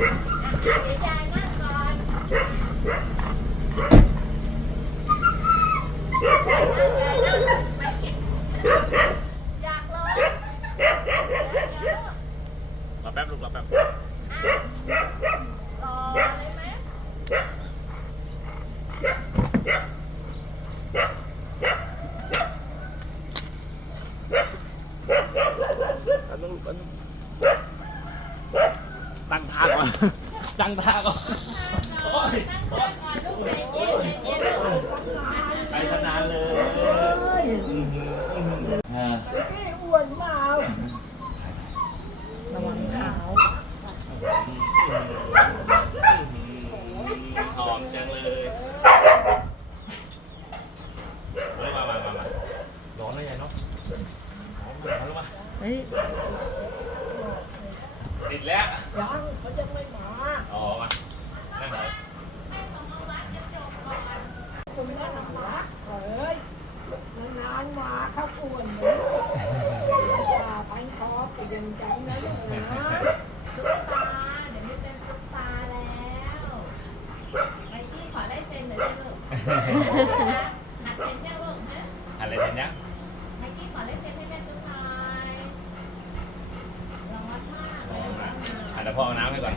รอแป๊บลูกรอแป๊บอันนั้นอันนั้น จังตาก่อนไปขนาดเลยอ่าอ้วนมาระวังเท้าหอมจังเลยมามามามาร้อนเลยยายเนาะหอมร้อแล้วมาเฮ้ย ติดแล้วยังเขายังไม่มาอ๋อมานั่งไหนคุณน่ารักเอ้ยนานๆมาเขาอ้วนเลยป่าพันคอเปลี่ยนใจนะลูกนะซุปตาเดี๋ยวนี้เป็นซุปตาแล้วไมกี้ขอได้เซ็นหน่อยได้ลูกหัดเซ็นแค่ลูกนะอะไรเสร็จยัง ไมกี้ขอได้เซ็นให้แม่ซุปหน่อยรางวัลมากเลย อะเดี๋ยวพ่อเอาน้ำให้ก่อน